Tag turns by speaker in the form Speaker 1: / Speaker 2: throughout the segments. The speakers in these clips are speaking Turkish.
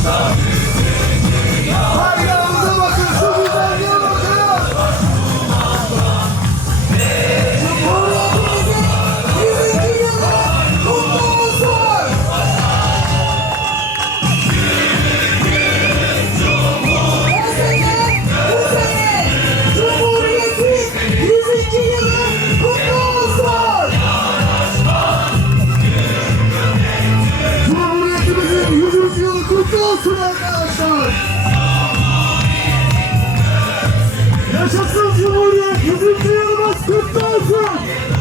Speaker 1: Stop. Yaşasın Cumhuriyet! Yüzüncü yılımız kutlu olsun!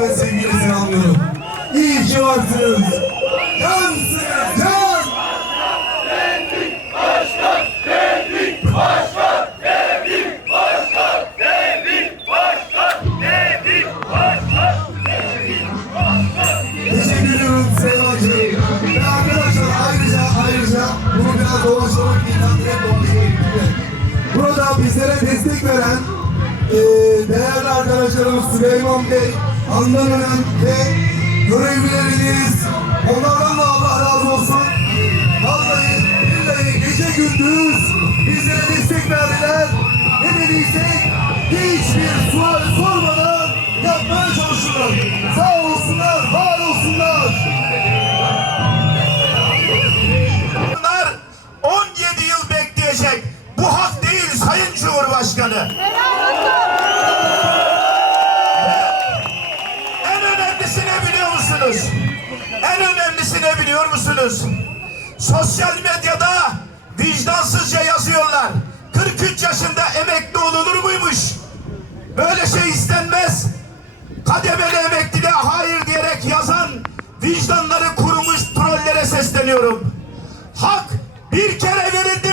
Speaker 2: Saygı ve sevgiyle selamlıyorum. İyi ki varsınız. Cansınız, can! Teşekkür ediyorum Sayın Hacı. Ve arkadaşlar ayrıca ayrıca bunu biraz direkt dolaşlamak değil. Burada bizlere destek veren eee değerli arkadaşlarımız Süleyman Bey, Hanım ve görevlileriniz. Onlardan da Allah razı olsun. Vallahi billahi gece gündüz bizlere destek verdiler. Ne dediysek hiçbir sual sormadan yapmaya çalıştılar. Sağ olsunlar, var olsunlar.
Speaker 3: Bunlar 17 yıl bekleyecek. Bu hak değil Sayın Cumhurbaşkanı. En ne biliyor musunuz? Sosyal medyada vicdansızca yazıyorlar. 43 yaşında emekli olunur muymuş? Böyle şey istenmez. Kademeli emekliliğe hayır diyerek yazan vicdanları kurumuş trollere sesleniyorum. Hak bir kere verildi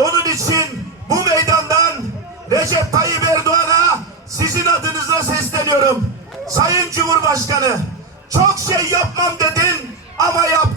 Speaker 3: Onun için bu meydandan Recep Tayyip Erdoğan'a sizin adınıza sesleniyorum. Sayın Cumhurbaşkanı çok şey yapmam dedin ama yaptın.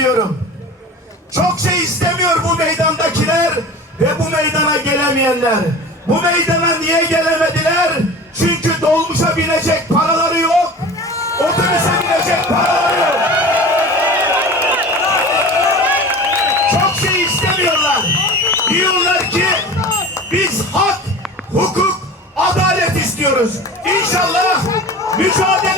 Speaker 3: Sesleniyorum. Çok şey istemiyor bu meydandakiler ve bu meydana gelemeyenler. Bu meydana niye gelemediler? Çünkü dolmuşa binecek paraları yok. Otobüse binecek paraları yok. Çok şey istemiyorlar. Diyorlar ki biz hak, hukuk, adalet istiyoruz. İnşallah mücadele